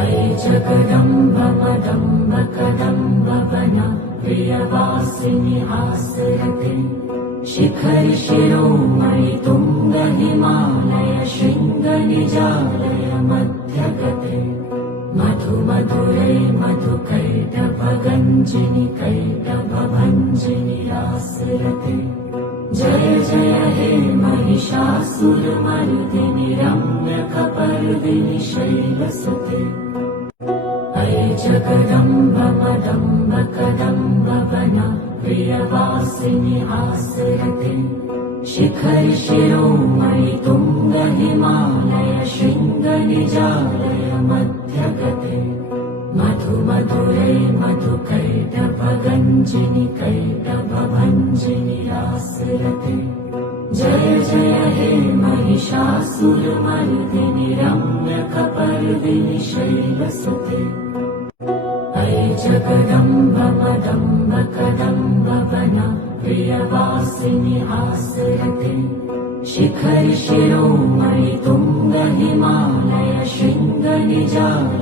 अयि जगदम्ब मदम्ब कदम्ब वन प्रियवासिनि हासरते शिखरि शिरोमणि तुङ्ग हिमालय शृङ्ग निजालय मध्यगते मधु मधुरै मधुकैटभगञ्जिनि कैटभभञ्जिनि आसरते जय जय हे महिषासुरमर्दिनि रम्यकपर्दिनि शैलसुते अयि जगदम्ब मदम्ब कदम्ब वन प्रियवासिनि हासरते शिखरि शिरोमणि तुङ्ग हिमालय शृङ्ग निजालय मध्यगते मधु मधुरै मधुकैटभगञ्जिनि कैटभभञ्जिनि आसरते जय जय हे महिषासुरमर्दिनि रम्यकपर्दिनि शैलसुते अयि जगदम्ब मदम्ब कदम्ब वन प्रियवासिनि हासरते शिखरि शिरोमणि तुङ्ग हिमालय शृङ्ग निजालय